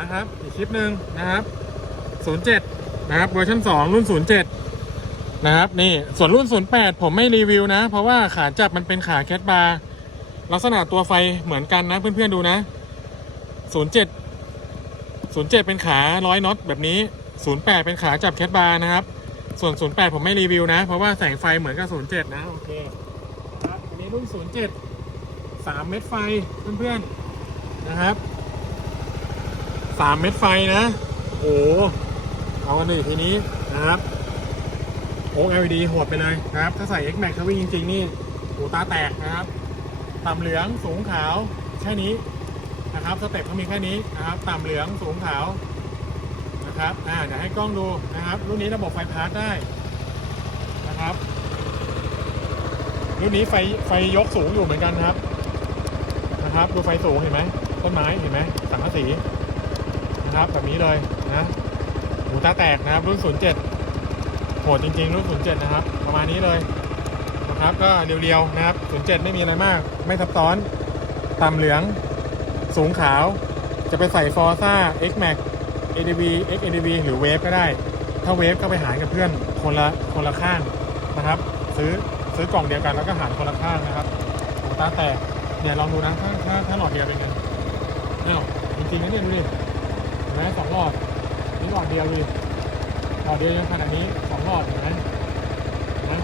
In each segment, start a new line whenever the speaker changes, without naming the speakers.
นะครับ อีกคลิปหนึ่งนะครับ 07 นะครับเวอร์ชัน2 รุ่น 07 นะครับ นี่ส่วนรุ่น 08 ผมไม่รีวิวนะ เพราะว่าขาจับมันเป็นขาแคทบาร์ลักษณะตัวไฟเหมือนกันนะเพื่อนๆดูนะ 07 07 เป็นขาร้อยน็อตแบบนี้ 08 เป็นขาจับแคทบาร์นะครับ ส่วน 08 ผมไม่รีวิวนะ เพราะว่าแสงไฟเหมือนกับ 07 นะ โอเคครับอันนี้รุ่น 07 3 เม็ดไฟเพื่อนๆนะครับ 3เม็ดไฟนะ โอ้เอากันดิทีนี้นะครับโอ้ LED หดไปเลยครับ ถ้าใส่ X Max ทวิ่งจริง ๆ นี่หูตาแตกนะครับต่ำเหลืองสูงขาวแค่นี้นะครับสเต็ปเขามีแค่นี้นะครับต่ำเหลืองสูงขาวนะครับอ่าเดี๋ยวให้กล้องดูนะครับ รุ่นนี้ระบบไฟพาร์ทได้นะครับ รุ่นนี้ไฟไฟยกสูงอยู่เหมือนกันครับนะครับ ดูไฟสูงเห็นไหมต้นไม้เห็นไหมสังกะสี นะครับแบบนี้เลยนะหูตาแตกนะครับ รุ่น 07โหดจริงๆ รุ่น 07 นะครับ ประมาณนี้เลยนะครับก็เรียวๆนะครับ 07 ไม่มีอะไรมาก ไม่ซับซ้อนต่ำเหลือง สูงขาว จะไปใส่ฟอร์ซ่า X Max ADV X ADV หรือเวฟก็ได้ ถ้าเวฟก็ไปหารกับเพื่อนคนละคนละข้างนะครับ ซื้อซื้อกล่องเดียวกันแล้วก็หารคนละข้างนะครับหูตาแตกเนี่ยลองดูนะถ้าถ้าถ้าหลอดเดียวเป็นไงเนี่ยจริงๆนะเนี่ยดูดิ ห็นไหมสองหลอดนี่หลอดเดียวดูดิหลอดเดียวยังขนาดนี้สองหลอดเห็นไหมนะ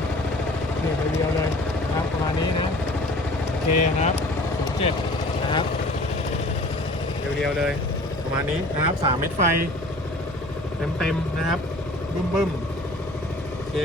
หนึ่งเดียวเลยนะครับประมาณนี้นะโอเคนะครับสองเจ็ดนะครับเดียวๆเลยประมาณนี้นะครับสามเม็ดไฟเต็มๆนะครับบึ้มๆโอเค